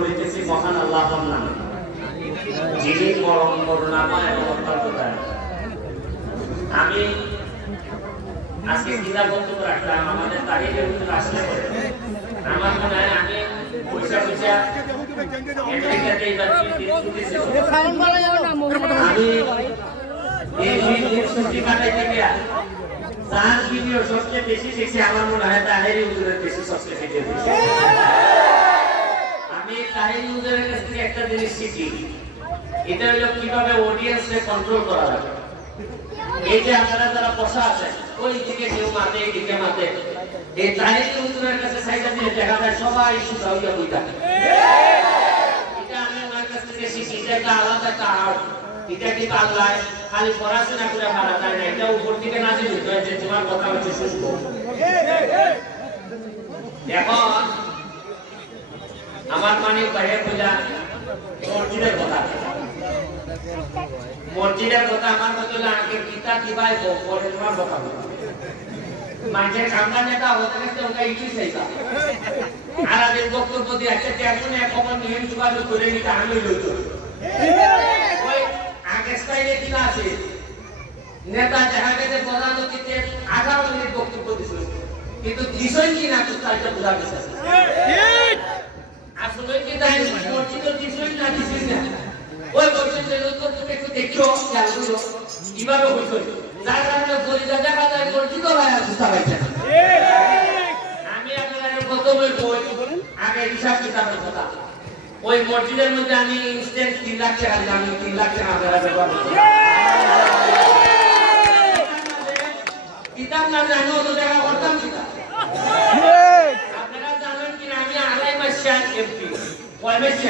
বলিতেছি মহান আল্লাহর নামে, যিনি পরম করুণাময় এবং অত্যন্ত দয়ালু। আমি আজকে চিন্তা বক্তব্য রাখলাম আমাদের তারিখের ভিতরে আসলে পরে আমার মনে হয় আমি পয়সা আমেরিকাতে যার ভিডিও সবচেয়ে বেশি দেখছি আমার মনে হয় তাহেরি হুজুরের বেশি সবচেয়ে ভিডিও দেখছি। আমি তাহেরি হুজুরের কাছ থেকে একটা জিনিস শিখি, এটা হলো কিভাবে অডিয়েন্সকে কন্ট্রোল করা যাবে। এই যে আপনারা যারা বসা আছেন ওই দিকে কেউ মাতে এই দিকে মাতে, এই তাহেরি হুজুরের কাছে সাইডা দিয়ে দেখা যায় সবাই সুতা হইয়া বই থাকে। এটা আমি ওনার কাছ থেকে শিখি, এটা একটা আলাদা একটা আর্ট। এটা কিন্তু আল্লাহ খালি পড়াশোনা করে মারা যায় না, এটা উপর থেকে নাজিল হইতে হয় যে তোমার কথা হচ্ছে শুষ্ক। এখন আমার মানে বাইরে পূজা মসজিদের কথা, মসজিদের কথা আমার মতো আগে গীতা কিভাবে পড়ে তোমার কথা মানুষের কামনা নেতা হতে গেছে ওটা ইটিস হইতা আর আগে বক্তব্য দিয়ে একটা এখন এখন নিয়ম যোগাযোগ করে নিতে আমি লইত ওই আগে স্টাইলে কিনা আছে নেতা দেখা গেছে প্রধানমন্ত্রীতে 18 মিনিট বক্তব্য দিছিল কিন্তু দিছই কিনা তো তাইটা বোঝা গেছে আসলে কি তাই মসজিদ দিছই না দিছই না ওই বছর যে লোক তুমি একটু দেখো খেয়াল করো কিভাবে হইছে যার কারণে পরিচা দেখা যায় মসজিদ ভাই বুঝতে পারছে না। আমি আপনাদের প্রথমে বই আগে হিসাব কিতাবের কথা ওই মসজিদের মধ্যে আমি ইনস্ট্যান্ট 3 লাখ টাকা দিলাম, 3 লাখ টাকা আপনারা ব্যবহার করুন। কিতাব না জানো তো টাকা করতাম কিতাব আপনারা জানেন কিনা আমি আড়াই মাস এমপি কয় মাস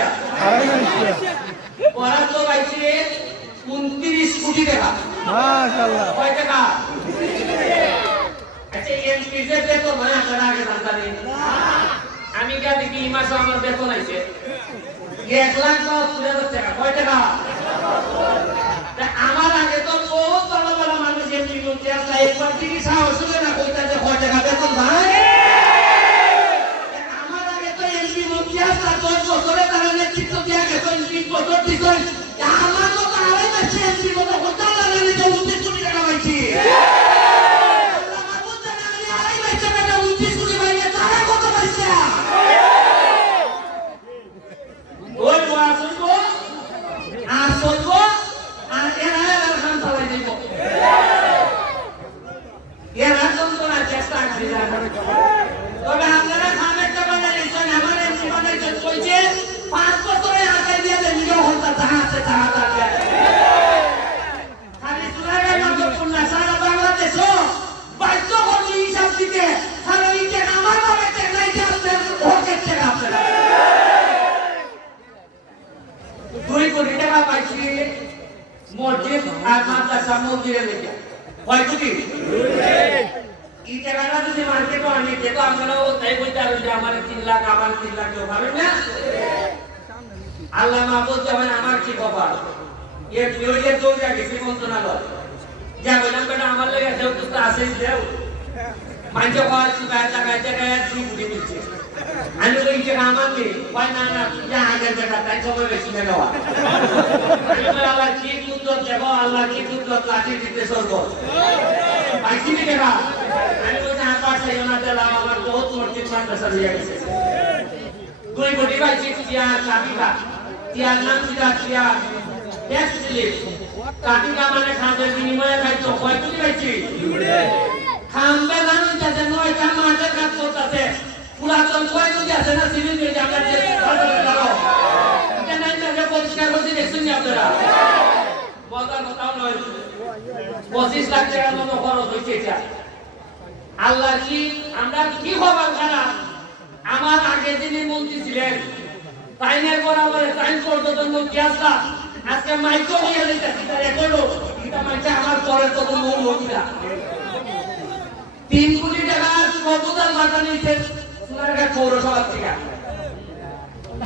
পড়া তো পাইছে 29 কোটি টাকা মাশাআল্লাহ কয় টাকা আচ্ছা এমপি যে বেতন হয় আপনারা আগে জানতেন আমি কা দেখি এই মাসে আমার বেতন আইছে 1,70,000 টাকা কয় টাকা আমার আগে তো বহুত বড় বড় মানুষ এমপি মন্ত্রী আসলে একবার কি সাহস হলো না কইতা যে কয় টাকা বেতন ভাই আমার আগে তো এমপি মন্ত্রী আসলে 10 বছরে তারা নেতৃত্ব দিয়া গেছে 20 বছর দিছেন আমার তো আড়াই মাসে এমপি মতো কথা জানেন যে 29 কোটি টাকা পাইছি আল্লাহ মাহবুব জানে আমি আড়াই মাসে টাকা 29 কোটি পাইলে তারা কত পাইছে ওই দোয়া শুনবো আর শুনবো আর এরা খান চালাই দিব এরা যন্ত্রণার চেষ্টা করি তবে আপনারা খামের টাকা দিয়েছেন আমার এমপি বানাইছেন কইছে 5 বছরে আগে দিয়ে দেন নিও হতা তাহা আছে তাহা থাকে খালি সুরাগা নন্দপুর না সারা বাংলাদেশ বাধ্য করছি হিসাব দিতে সারা ইতে আমার নামে নাই যে আপনার ওকে টাকা আপনারা 2 কোটি টাকা পাইছি মসজিদ আর মাদ্রাসা মন্দিরে লেগে কয় কোটি এই টাকাটা যদি মার্কেটে আনি তো আপনারাও তাই বলতে পারেন যে আমার 3 লাখ আমার 3 লাখ কেউ পাবেন না আল্লাহ মাহবুব জানেন আমার কি কপাল এর বিরোধী দৌড়ে গেছি মন্ত্রণালয় যা বললাম বেটা আমার লেগে দেও তো আসেই দেও মাঞ্চ কয় টাকা টাকা টাকা 2 কোটি দিচ্ছে আমি তো এই টাকা আমার নেই কয় না না যা আগে টাকা তাই সবাই বেশি না নেওয়া আমি বলি আল্লাহ কি কুদরত দেব আল্লাহ কি কুদরত লাঠি দিতে সরব পাইছি নি টাকা আমি বলি না পাঠাই না দিলাম আমার বহুত মসজিদ মাদ্রাসা দিয়ে গেছে 2 কোটি পাইছি টিয়া চাবিকা টিয়া নাম দিলা টিয়া ট্যাক্স স্লিপ কাটিকা মানে খাদের বিনিময়ে খাইতো কয় কোটি পাইছি খামবে জানুন যাতে 9টা মাঠে কাজ করতেছে পুরাতন কয় কোটি আছে না সিভিল যে আমরা যে করো এটা নাই যে পরিষ্কার করতে দেখছেন আপনারা বলার কথাও নয় 25 লাখ টাকার মতো খরচ হয়েছে এটা আল্লাহ কি আমরা কি খবর খারাপ আমার আগে যিনি মন্ত্রী ছিলেন তাইনের বরাবর টাইম পর্যন্ত মন্ত্রী আসলা আজকে মাইকো হয়ে যাইতেছে তার রেকর্ডও এটা মাইকে আমার পরে তো মূল হইলা 3 কোটি টাকা প্রপোজাল বাটা নিয়েছে সুনারগাঁ পৌরসভা থেকে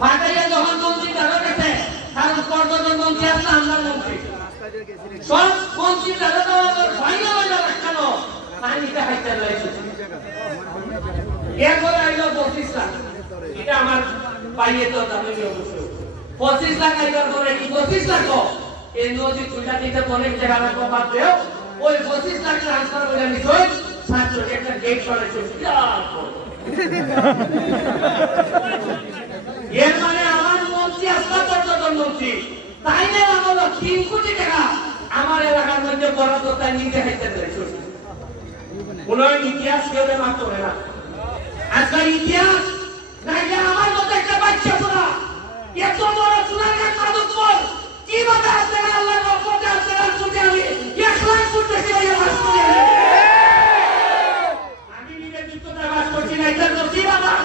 বাটাইয়া যখন মন্ত্রী তারা গেছে কারণ পর্যটন মন্ত্রী আসলে আমরা মন্ত্রী সব মন্ত্রী তারা ফাইনা হইল কেন পানিতে হাইতে রয়েছে এরপরে আইলো 25 লাখ এটা আমার বাইরে তো দামে অবশ্য 25 লাখ আইবার পরে কি 25 লাখ এই নদী দুইটা দিতে অনেক জায়গা লাগবে বাদ দেও ওই 25 লাখ ট্রান্সফার করে নিছো ছাত্র একটা গেট করে চলছে এর মানে আমার মন্ত্রী আসলা পর্যটন মন্ত্রী তাই না হলো 3 কোটি টাকা আমার এলাকার মধ্যে বরাদ্দ তাই নিতে হাইতে দিয়েছে কোন ইতিহাস কেউ মাফ করে না আজকাল ইতিহাস নাইলে আমার মতো একটা বাচ্চা পুরা এত বড় সুনামের মাদকর কিভাবে আপনারা আল্লাহর রহমতে আপনারা খুঁজে আমি 1 লাখ ফুটে গিয়ে বাস করে আমি নিজে যুক্ততা বাস করছি না এটা নসিব আমার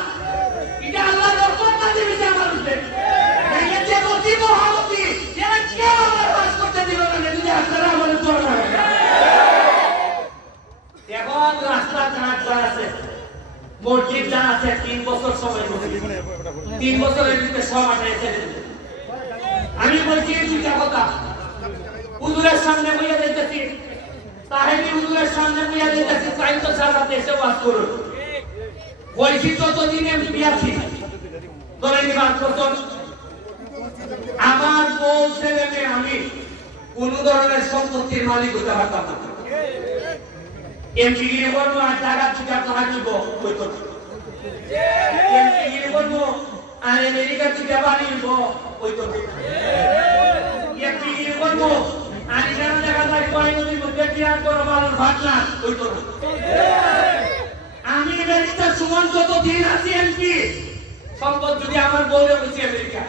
এটা আল্লাহর রহমত মাঝে মিশে আমার উঠে নাইলে যে নসিব মহামতি এরা কেউ আমার বাস করতে দিল না যদি আপনারা আমার দোয়া না এখন রাস্তাঘাট যা আছে মসজিদ যা আছে 3 বছর সময় নিয়েছে 3 বছরের ভিতরে সব আটাইছে আমি বলছি দুইটা কথা হুজুরের সামনে বইয়া যাইতেছি তাহেরি হুজুরের সামনে বইয়া যাইতেছি তাই তো সারা দেশে বাস করুন বলছি যতদিন এমপি আছি ধরে নিবা প্রথম আমার বউ ছেলে মেয়ে আমি কোন ধরনের সম্পত্তির মালিক হতে পারতাম না এমপি গিরি বলবো আর টাকা চুকা করা দিব হইতো এমপি গিরি বলবো আর আমেরিকা চুকা বানিব হইতো এমপি গিরি বলবো আর এখানে দেখা যায় কয় নদীর মধ্যে টিয়ার করে বালুর ভাটনা হইতো না আমি আমেরিকা সুমন যতদিন আছি এমপি সম্পদ যদি আমার বউরে বলছি আমেরিকা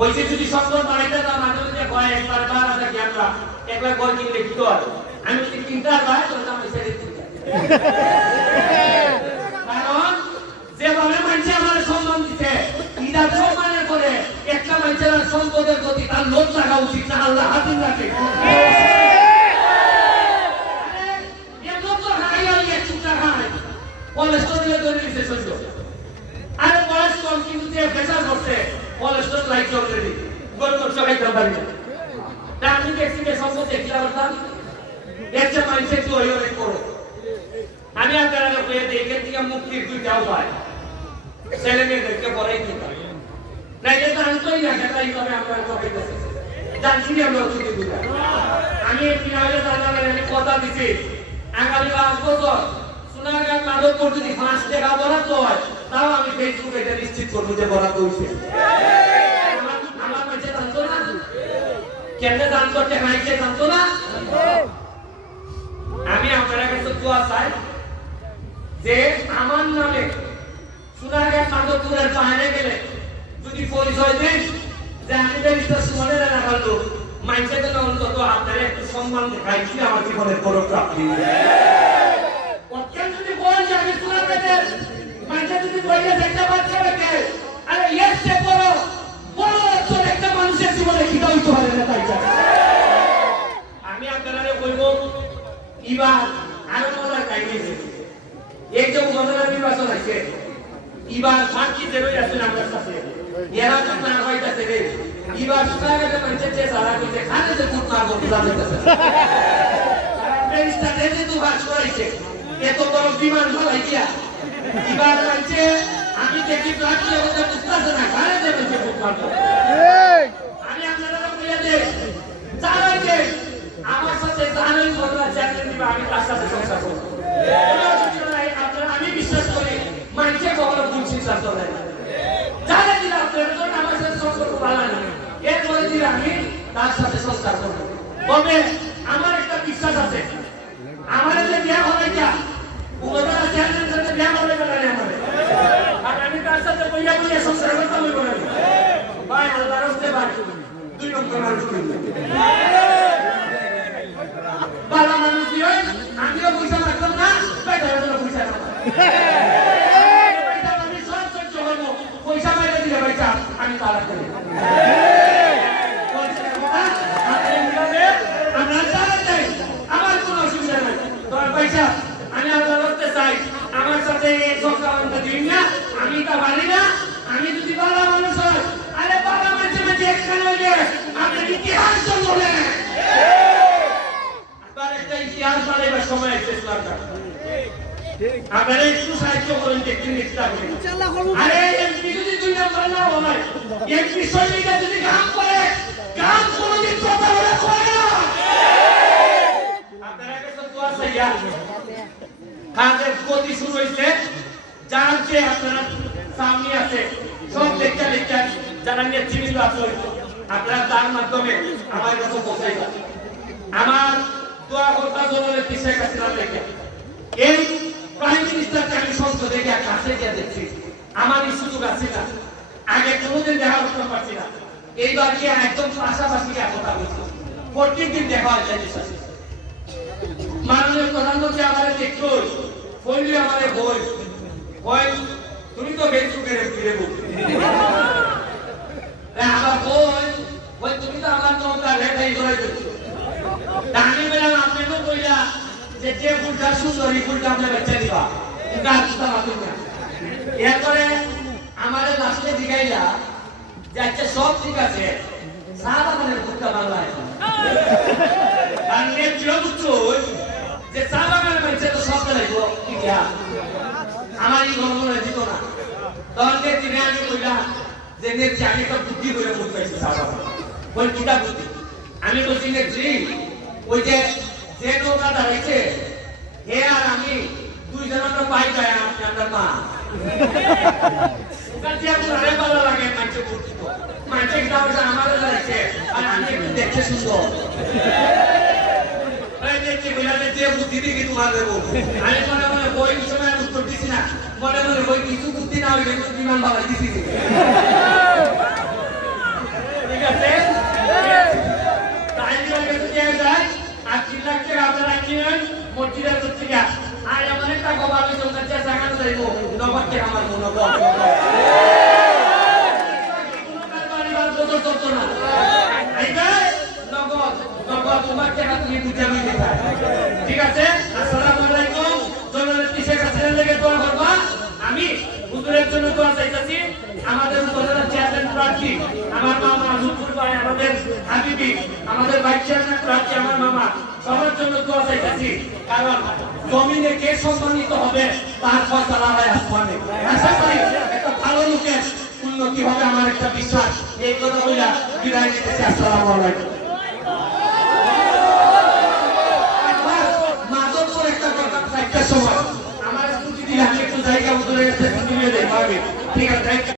বলছি যদি সম্পদ বানাইতে তা মাঝে মাঝে ভয় একবার বার আছে জ্ঞানরা একবার ঘর কিনলে কি হয় আমি যদি চিন্তা পাই তো আমি ছেড়ে দিই কারণ যেভাবে মানুষ আমার সম্মান দিতে ইদা সম্মানের করে একটা মানুষের সম্পদের প্রতি তার লোভ থাকা উচিত না আল্লাহ হাতিম রাখে আরে বয়স কম কিন্তু যে পেশা করছে কলেস্ট্রল লাইক অলরেডি গরম সবাই পারি না আমি দেখছি যে সম্পদ দেখতে পারতাম একটা মানুষ একটু অনেক করো আমি আপনারা দেখে থেকে মুক্তির দুইটা উপায় ছেলে মেয়েদেরকে পড়াই দিতাম নাইলে তো আনতোই না সেটা এইভাবে আমরা সবাইতেছি জানছি না আমরা ছুটি দিলাম আমি ফিনালে জানালে কথা দিছি আগামী 5 বছর সোনারগাঁ মাধবপুর যদি 5 টাকা বরাদ্দ হয় তাও আমি ফেসবুকে এটা নিশ্চিত করবো যে বরাদ্দ হয়েছে আমার কাছে জানতো না কেমনে জানতো টেকাইছে জানতো না আমি আপনার কাছে দোয়া চাই যে আমার নামে সোনারগাঁ মাধবপুরের বাইরে গেলে যদি পরিচয় দেন যে আমি ব্যারিস্টার সুমনের এলাকার লোক মাইন্ডে যেন অন্তত আপনার একটু সম্মান দেখাই কি আমার জীবনের বড় প্রাপ্তি অত্যন্ত যদি বল যে আমি সোনারগাঁয়ের মাইন্ডে যদি বইলে একটা বাচ্চা রেখে আরে এর সে বড় অর্থ একটা মানুষের জীবনে কি হইতে পারে না তাই আমি আপনারা বলবো এবার আরো মজার কাহিনী এই যে উপজেলা নির্বাচন আছে এবার সাক্ষী যেরই আছেন আমার সাথে এরা তো না হইতাছে রে এবার সুনারগাঁয়ের মানুষের যে সারা কইছে খানে যে ফুট মারবো বুঝা যাইতেছে আর এই স্টাডি তো ভাষ করাইছে এত বড় বিমান ফলাই দিয়া এবার বলছে আমি দেখি প্রার্থী হতে বুঝতাছে না খানে যে ফুট মারবো আমি আপনারা বলে দে জানাইছে আমার সাথে জানাই ঘটনা চ্যানেল দিবা আমি তার সাথে সংসার করব আমি বিশ্বাস করি মানুষে কখনো ভুল সিদ্ধান্ত নেয় না জানে দিলে আপনার জন্য আমার সাথে সম্পর্ক ভালো না এরপরে দিলে আমি তার সাথে সংসার করবো তবে আমার একটা বিশ্বাস আছে আমার যে বিয়া হবে যা উপজেলা চেয়ারম্যানের সাথে বিয়া হবে না আমার আর আমি তার সাথে বইয়া বইয়া সংসার করতে হবে না ভাই আল্লাহর হস্তে ভাই 2 নম্বর মানুষ বালা মানুষ দিয়ে আমিও পয়সা রাখতাম না বেটার জন্য পয়সা রাখতাম আমি সব সহ্য করবো পয়সা মাইরে দিলে পয়সা আমি তারা করি আমার কোনো অসুবিধা নাই তোমার পয়সা আমি আল্লাহ করতে চাই আমার সাথে এই সকালটা দিন না আমি তা পারি না আমি যদি বালা মানুষ হয় আরে বালা মাঝে মাঝে একখানে হইলে আপনি ইতিহাস তো বলে ইতিহাস বানাইবার সময় এসেছে আপনারা একটু সাহায্য করেন, একটু চেষ্টা করেন। আরে এমপি যদি 2 নম্বর না হয়, এমপি সৈনিকরা যদি কাম করে, কাম কোনদিন কথা বলে করে না। আপনারা কাছে তো আছে ইয়া কাজের গতি শুরু হইছে, জানছে আপনারা সামনে আছে সব লেখা যারা নেতৃত্ব আছে আপনারা তার মাধ্যমে আমার কাছে পৌঁছাইবা। আমার দোয়া করতে জনের পিছিয়ে কাছে লেখা এই প্রাইম মিনিস্টারকে আমি সংসদে গিয়ে কাছে গিয়ে দেখছি, আমার এই সুযোগ আছে না, আগে কোনোদিন দেখা করতে পারছি না, এইবার গিয়ে একদম পাশাপাশি গিয়ে কথা বলছি, প্রত্যেকদিন দেখা হয় যাই। মাননীয় প্রধানমন্ত্রী আমাদের দেখতো বললি আমাদের বই বই তুমি তো ফেসবুকের ফিরে বলছি আমার বই বই তুমি তো আমার নৌকা লেখাই করে দিচ্ছ। আমি বললাম আপনাকেও কইলা যে যে ফুলটা সুন্দর এই ফুলটা আপনি বেচে দিবা, গাছ না এরপরে আমাদের লাস্টে দিঘাইলা যে আচ্ছা সব ঠিক আছে, চা বাগানের ফুলটা বাংলায় আর নেত্রীও বুঝছো যে চা বাগানের বেচে তো সব লাগবো আমার এই গর্ব দিত না। তখন নেত্রী আমি কইলাম যে নেত্রী আমি তো বুদ্ধি করে বলতে পারছি চা বাগান বল কিটা বুদ্ধি। আমি বলছি নেত্রী ওই যে যে নৌকা দাঁড়াইছে হে আর আমি দুইজন আমরা পাই যায় আমরা মা ভালো লাগে মানছে পরিচিত মানছে আমাদের দাঁড়াইছে আর আমি একটু দেখতে সুন্দর বুদ্ধি দিকে তোমার দেবো। আমি মনে মনে বই সময় উত্তর দিচ্ছি না, মনে মনে বই কিছু বুদ্ধি না হইলে বিমান ভালো দিচ্ছি। ঠিক আছে আর 3 লাখ টাকা আপনারা কিনেন মসজিদের থেকে আর আমার একটা খবর আমি তোমার কাছে জানানো যাইব নগদ টাকা আমার মনে ঠিক আছে। আসসালামু আলাইকুম। জননেত্রী শেখ হাসিনার লেগে দোয়া করবা। আমি হুজুরের জন্য দোয়া চাইতেছি। আমাদের উপজেলা চেয়ারম্যান প্রার্থী আমার মামা লুৎফুর ভাই, আমাদের হাবিবি, আমাদের ভাইস চেয়ারম্যান প্রার্থী আমার মামা, সবার জন্য দোয়া চাইতেছি। কারণ জমিনে কে সম্মানিত হবে তার ফয়সালা হয় আসমানে। আশা করি একটা ভালো লোকের উন্নতি হবে, আমার একটা বিশ্বাস। এই কথা বলে বিদায় নিতেছি। আসসালামু আলাইকুম।